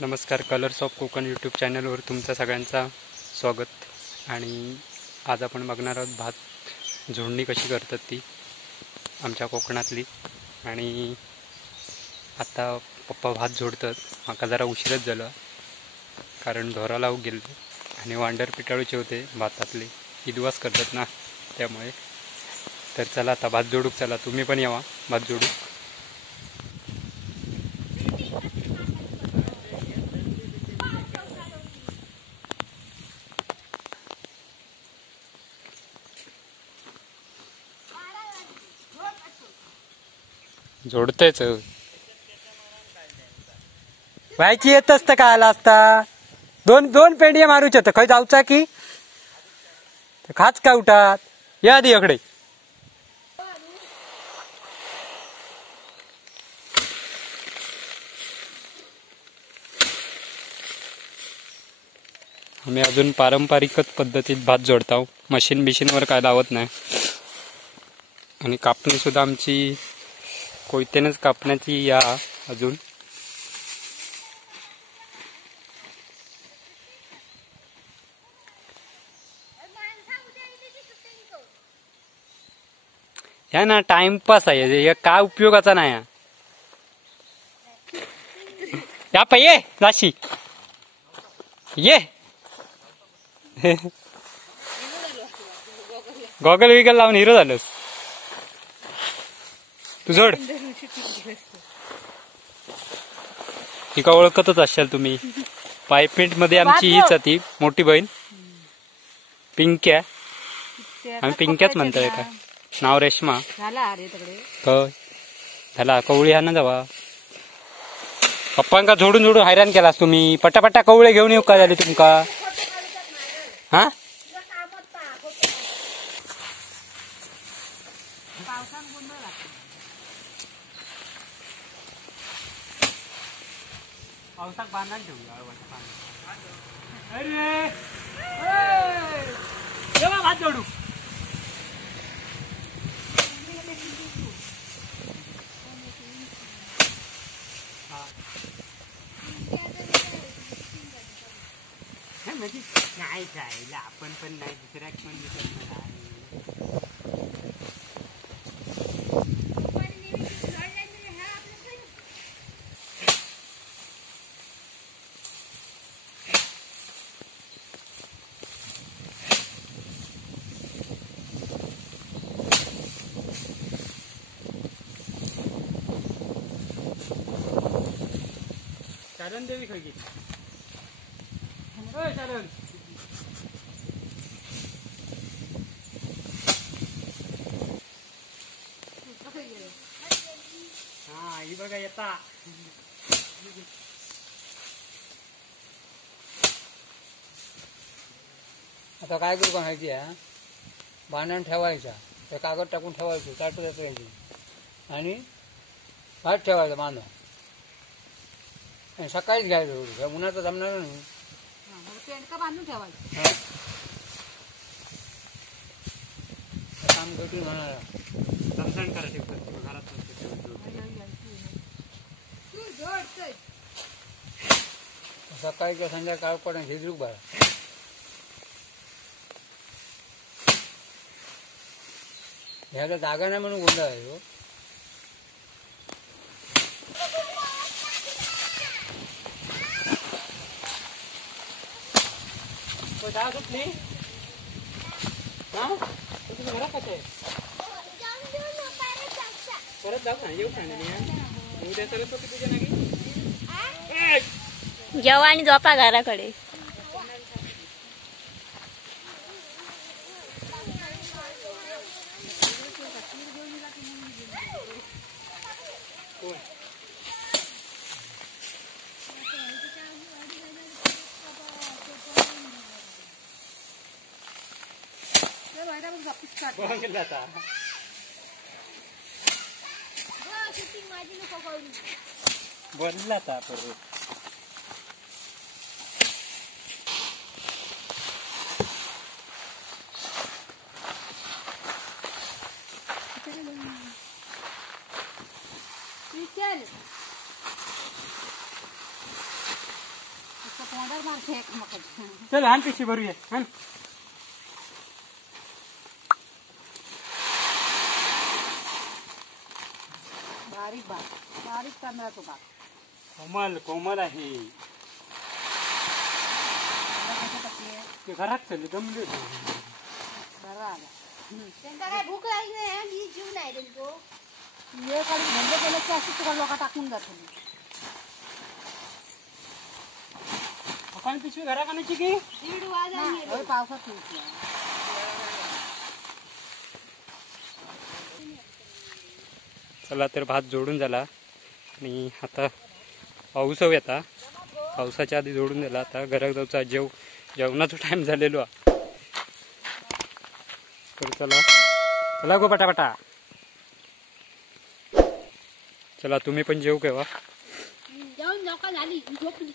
नमस्कार, colours of Konkan YouTube चॅनलवर तुमच्या सगळ्यांचा स्वागत. आणि आज आपण बघणार आहोत भात झोडणी कशी करतात ती आमच्या कोकणातली. आणि आता पप्पा भात झोडतात. माका जरा उशीरच झाला कारण ढोरा लावूक गेलो आणि वांडर पिटाळूचे होते भातातले, इदवास करतात ना त्यामुळे. तर चला आता भात जोडूक, चला तुम्ही पण यावा भात जोडूक. जोडतेच व्हायची येत असतं का आला असता. दोन दोन पेंडिया मारूच होतं खंय जाऊचा की खाच काय उठात या आधी इकडे. आम्ही अजून पारंपरिकच पद्धतीत भात जोडतो, मशीन बिशीनवर काय लावत नाही. आणि कापणी सुद्धा आमची कोयत्यानेच कापण्याची या अजून. ह्या ना टाइमपास आहे, काय उपयोगाचा नाही. या पा ये राशी ये गॉगल विगल लावून हिरो झालोस तू. जोड ही का ओळखतच असाल तुम्ही. पायपेंट मध्ये आमची हीच ती मोठी बहीण पिंक्या. आम्ही पिंक्याच म्हणतोय का, नाव रेश्मा. झाला कवळी हा ना जावा. पप्पांका झोडून झोडून हैराण केलास तुम्ही. पटापटा कवळे घेऊन येऊ का झाले तुमका. हा पावसाक बांधान ठेवूया. अरे जेव्हा भात जोडू नाही जायला आपण पण नाही दुसऱ्या पण शरण देवी खै गेली. शरण हा ही बघा येता. आता काय करू का माहिती आहे, बांधण ठेवायचा, ते कागद टाकून ठेवायचं, चाटू यायची आणि भात ठेवायचा बांधून. सकाळीच घ्यायचं, उन्हाचं जमणार नाही. बांधून ठेवायचं काम कठीण होणार. समजण करा ठेवतात घरात सकाळीच्या संध्याकाळ पण झिजरूक बाळा. ह्याला जागा नाही म्हणून गोंधळ आहे हो. जा सुटली ना तुम्ही घरात कसे परत जाऊ ना. येऊ सांगितली उद्या सरस्वती पूजा नाही. जेव्हा आणि झोपा घराकडे. बोलला था परत. चल तोंडावर मारते एकमेकाच्या. चल हान पिशी भरूया हान. बारीक तांदळाचा भात. कोमल कोमल आहे. ते घरात चालले जमले होते. बरं आला. त्यांना काय भूक लागली नाही आणि जीव नाही त्यांचो. ये काढून धंदे केले की अशी तुला लोक टाकून जातो. आपण पिशवी घरा कानाची की 1:30 वाजले. पावसात तुटला. चला तर भात जोडून झाला आणि आता पाऊस येता. पावसाच्या आधी जोडून झाला. आता घरात जाऊचा जेवणाचा टाइम झालेलो हा. तर चला चला गो पटापटा. चला तुम्ही पण जेव केव्हा. जाऊन का झाली झोपली.